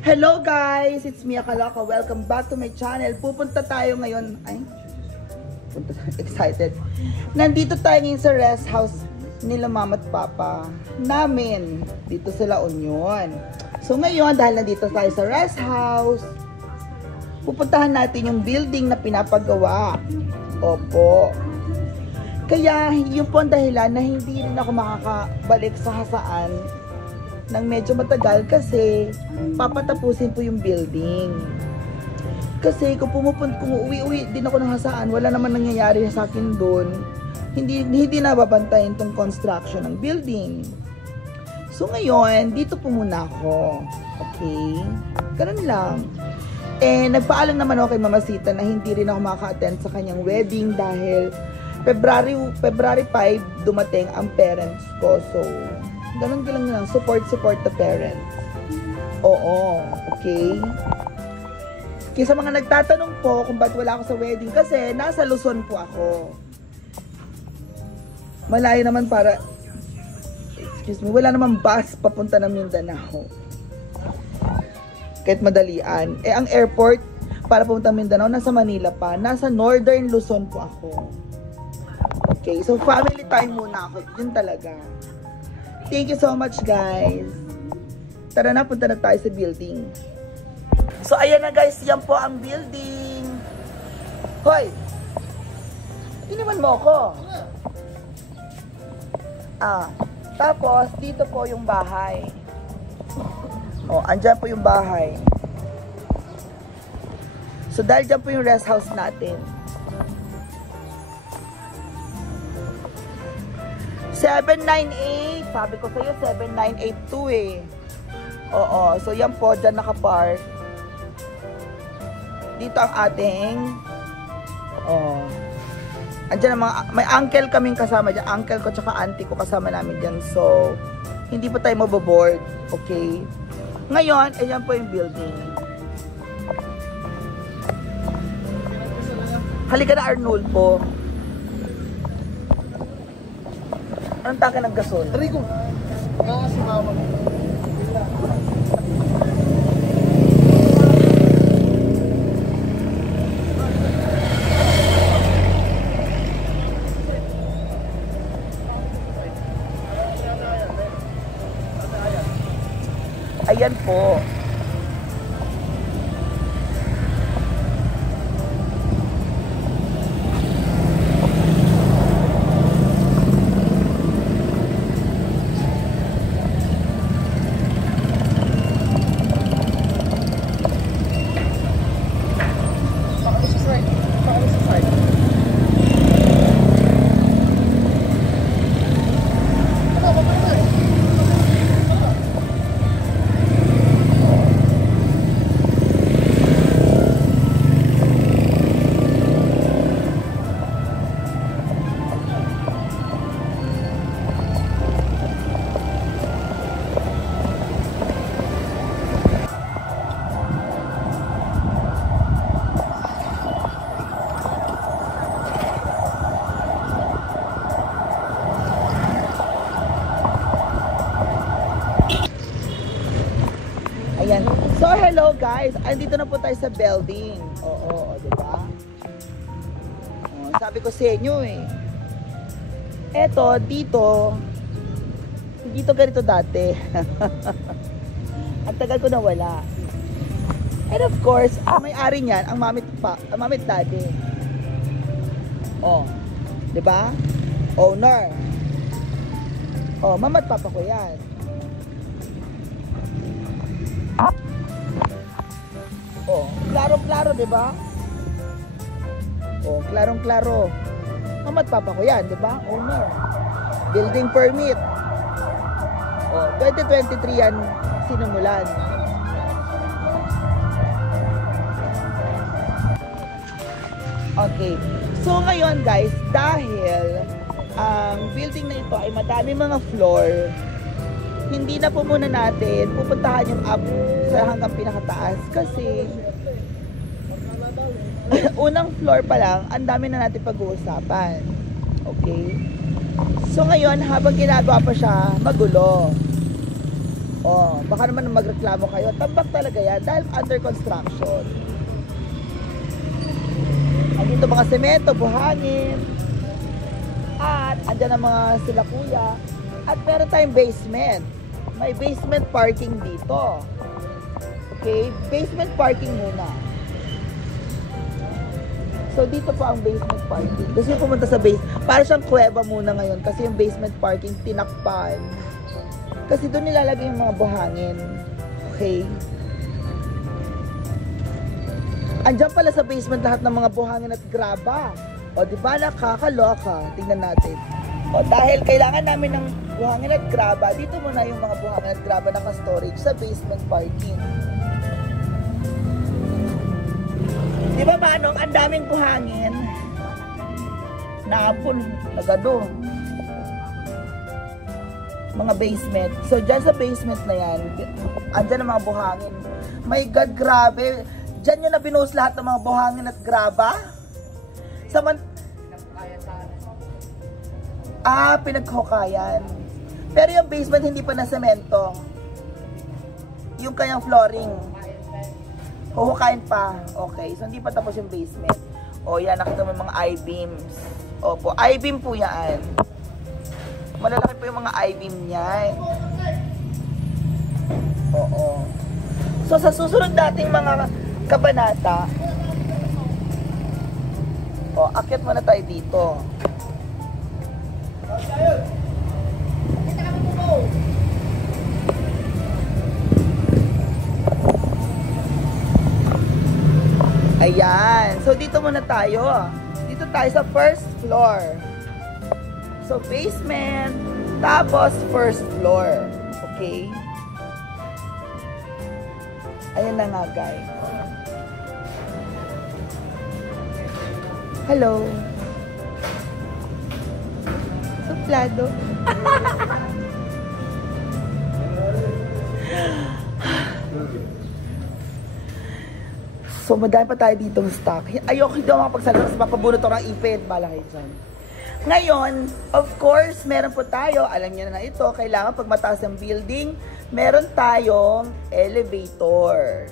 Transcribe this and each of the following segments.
Hello guys! It's Mia Kaloka. Welcome back to my channel. Pupunta tayo ngayon. Excited. Nandito tayo ngayon sa rest house nila mama at papa namin. Dito sa La Union. So ngayon, dahil nandito tayo sa rest house, pupuntahan natin yung building na pinapagawa. Opo. Kaya yun po ang dahilan na hindi rin ako makakabalik sa Hasaan ng medyo matagal kasi papatapusin po yung building. Kasi kung uwi-uwi din ako ng Hasaan, wala naman nangyayari sa akin doon. Hindi nababantayan tong construction ng building. So ngayon, dito po muna ako. Okay? Ganun lang. Eh, nagpaalam naman ako kay Mama Sita na hindi rin ako makaka-attend sa kanyang wedding dahil February 5 dumating ang parents ko. So, ganun lang. Support the parents. Oo. Okay? Kaya sa mga nagtatanong po kung ba't wala ako sa wedding, kasi nasa Luzon po ako. Malayo naman wala naman bus papunta ng Mindanao. Kahit madalian. Eh, ang airport para pumunta ng Mindanao, nasa Manila pa. Nasa Northern Luzon po ako. Okay, so family time muna ako. Yun talaga. Thank you so much, guys. Tara na, punta na tayo sa building. So, ayan na guys, yan po ang building. Hoy! Iniwan mo ako. Tapos, dito po yung bahay. Andyan po yung bahay. So, dahil dyan po yung rest house natin. 798. Sabi ko sa'yo, 7982 eh. Oo. So, yan po. Dyan nakapark. Dito ang ating andyan ang mga, may uncle kaming kasama dyan. Uncle ko tsaka auntie ko kasama namin dyan. So, hindi pa tayo maboboard. Okay? Ngayon, ayan po yung building. Halika na, Arnold po. Anong taka ng gasol? Rico. Si mama. Ayan po. Ayan. So, hello guys. Andito na po tayo sa building. Oo, diba? Sabi ko sa inyo eh. Eto, dito ganito dati. Ang tagal ko na wala. And of course, ang may-ari niyan, ang mami at daddy. Diba? Owner. Mama at papa ko yan. Klaro-klaro, di ba? Klarong-klaro. Mama at papa ko yan, di ba? Owner. Building permit. 2023 yan sinumulan. Okay. So ngayon guys, dahil ang building na ito ay madami mga floor, hindi na po muna natin pupuntahan yung up sa hanggang pinakataas kasi unang floor pa lang, ang dami na natin pag-uusapan. Okay? So ngayon, habang ginagawa pa siya, magulo. Oh, baka naman magreklamo kayo. Tambak talaga yan dahil under construction. Andito mga semento, buhangin. At andyan ang mga sila kuya. At meron tayong basement. May basement parking dito. Okay, basement parking muna. So dito pa ang basement parking. Kasi pumunta sa base, para siyang kuweba muna ngayon kasi yung basement parking tinakpan. Kasi doon nilalagay yung mga buhangin. Okay? Andiyan pala sa basement lahat ng mga buhangin at graba. O di ba nakakaloka? Tingnan natin. O dahil kailangan namin ng buhangin at graba, dito muna yung mga buhangin at graba naka-storage sa basement parking. Di ba Manong, ang daming buhangin? Naapon, nagado. Mga basement. So, dyan sa basement na yan, andyan ang mga buhangin. My God, grabe. Dyan yun na binuhos lahat ng mga buhangin at graba. Pinaghukayan. Pero yung basement hindi pa na semento. Yung kanyang flooring. Huhukayin pa. Okay. So, hindi pa tapos yung basement. O, yan. Nakita mo yung mga I-beams. Opo. I-beam po yan. Malalaki po yung mga I-beam niyan. Oo. So, sa susunod nating mga kabanata, akyat muna tayo dito. Ayan. So, dito muna tayo. Dito tayo sa first floor. So, basement, tapos first floor. Okay? Ayan na nga, guys. Hello. Suplado. So, madami pa tayo ditong stock. Ayoko hindi ako makapagsalita kasi makabunot ako ng ipin. Bala kayo dyan. Ngayon, of course, meron po tayo, alam niyo na ito, kailangan pag mataas ang building, meron tayong elevator.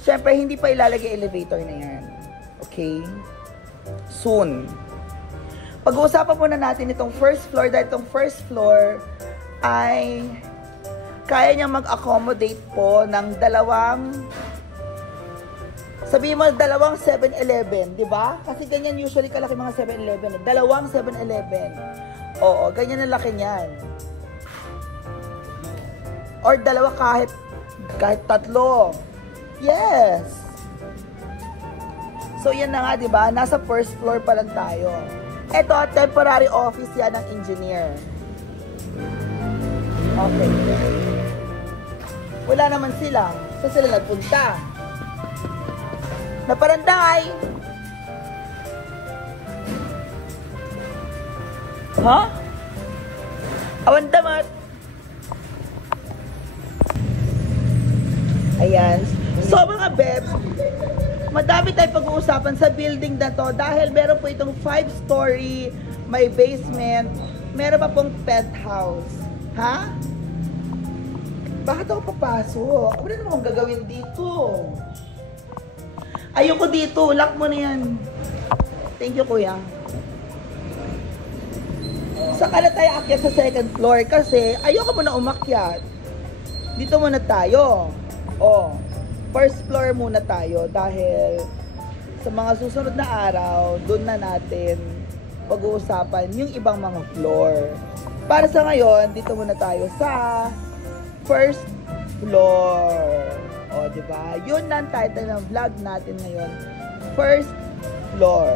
Siyempre, hindi pa ilalagay elevator na yan. Okay? Soon. Pag-uusapan muna natin itong first floor, dahil itong first floor ay kaya niyang mag-accommodate po ng dalawang, sabihin mo, dalawang 7-Eleven, di ba? Kasi ganyan usually kalaki mga 7-Eleven. Dalawang 7-Eleven. Oo, ganyan ang laki niyan. Or dalawa kahit tatlo. Yes! So, yan na nga, di ba? Nasa first floor pa lang tayo. Ito, temporary office yan ng engineer. Okay. Wala naman sila. Saan sila nagpunta? Naparanday! Ha? Awan damat. Ayan. So mga bebs, madami tayong pag-uusapan sa building na to dahil meron po itong 5-story, may basement, meron pa pong penthouse. Ha? Bakit ako papasok? Wala naman akong gagawin dito. Ayoko dito. Lock mo na yan. Thank you, kuya. Saka na tayo akyat sa second floor kasi ayoko muna umakyat. Dito muna tayo. First floor muna tayo dahil sa mga susunod na araw, doon na natin pag-uusapan yung ibang mga floor. Para sa ngayon, dito muna tayo sa first floor. Diba? Yun na ang title ng vlog natin ngayon. First floor.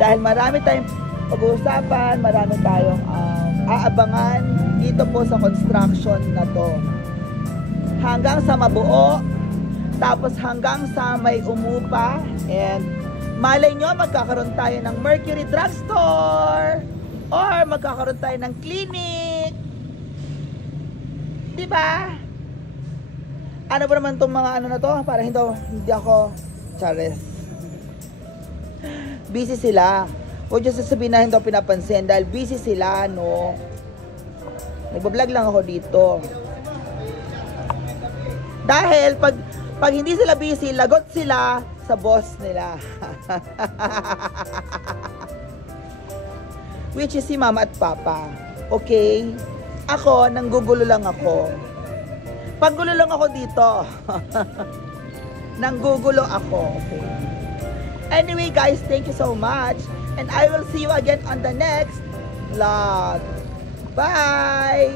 Dahil marami tayong pag-uusapan, marami tayong aabangan dito po sa construction na to. Hanggang sa mabuo, tapos hanggang sa may umupa, and malay nyo, magkakaroon tayo ng Mercury Drugstore or magkakaroon tayo ng clinic. Diba? Ano ba naman itong mga ano na to? Para hindi ako chares. Busy sila. Huwag nyo sasabihin na hindi ako pinapansin dahil busy sila, no? Nagbablog lang ako dito. Dahil pag hindi sila busy, lagot sila sa boss nila. Which is si mama at papa. Okay? Ako, nanggugulo lang ako. Panggulo lang ako dito. Nanggugulo ako. Okay? Anyway, guys, thank you so much. And I will see you again on the next vlog. Bye!